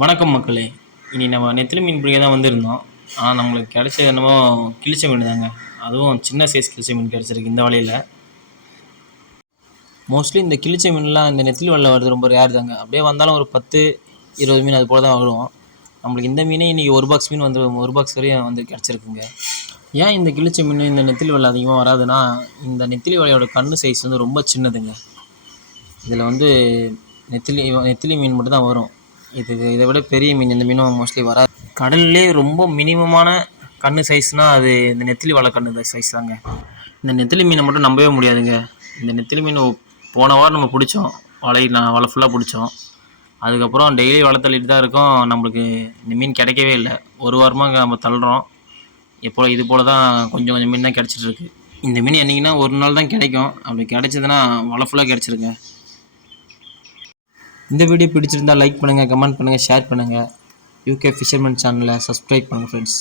வணக்கம் மக்களே. இனி நம்ம நெத்திலி மீன் பிடிக்க தான் வந்திருந்தோம். ஆனால் நம்மளுக்கு கிடைச்சது என்னமோ கிழிச்ச மீன் தாங்க. அதுவும் சின்ன சைஸ் கிழிச்ச மீன் கிடச்சிருக்கு இந்த வலையில். மோஸ்ட்லி இந்த கிழிச்ச மீன்லாம் இந்த நெத்திலி வலையில் வருது ரொம்ப ரேர் தாங்க. அப்படியே வந்தாலும் ஒரு 10-20 மீன் அது போல் தான் வரும். நம்மளுக்கு இந்த மீனே இன்றைக்கி ஒரு பாக்ஸ் மீன் வந்து 1 பாக்ஸ் வரையும் வந்து கிடச்சிருக்குங்க. ஏன் இந்த கிழிச்ச மீன் இந்த நெத்திலி வலை அதிகமாக வராதுன்னா, இந்த நெத்திலி வலையோட கண்ணு சைஸ் வந்து ரொம்ப சின்னதுங்க. இதில் வந்து நெத்திலி மீன் மட்டும் தான் வரும். இதை விட பெரிய மீன் எந்த மீனும் மோஸ்ட்லி வராது. கடல்லே ரொம்ப மினிமமான கண்ணு சைஸ்னால் அது இந்த நெத்திலி வலை கண்ணு சைஸ் தாங்க. இந்த நெத்திலி மீனை மட்டும் நம்பவே முடியாதுங்க. இந்த நெத்திலி மீன் போன வாரம் நம்ம பிடிச்சோம். வலை ஃபுல்லாக பிடிச்சோம். அதுக்கப்புறம் டெய்லி வலை தள்ளிட்டு தான் இருக்கோம். நம்மளுக்கு இந்த மீன் கிடைக்கவே இல்லை. ஒரு வாரமாக நம்ம தள்ளுறோம். இது போல் தான் கொஞ்சம் கொஞ்சம் மீன் தான் கிடச்சிட்ருக்கு. இந்த மீன் என்றைக்குன்னா ஒரு நாள் தான் கிடைக்கும். அப்படி கிடைச்சதுன்னா வலை ஃபுல்லாக கிடச்சிருங்க. இந்த வீடியோ பிடிச்சிருந்தால் லைக் பண்ணுங்கள், கமெண்ட் பண்ணுங்கள், ஷேர் பண்ணுங்கள். யூகே ஃபிஷர்மேன் சேனலை சப்ஸ்கிரைப் பண்ணுங்கள் ஃப்ரெண்ட்ஸ்.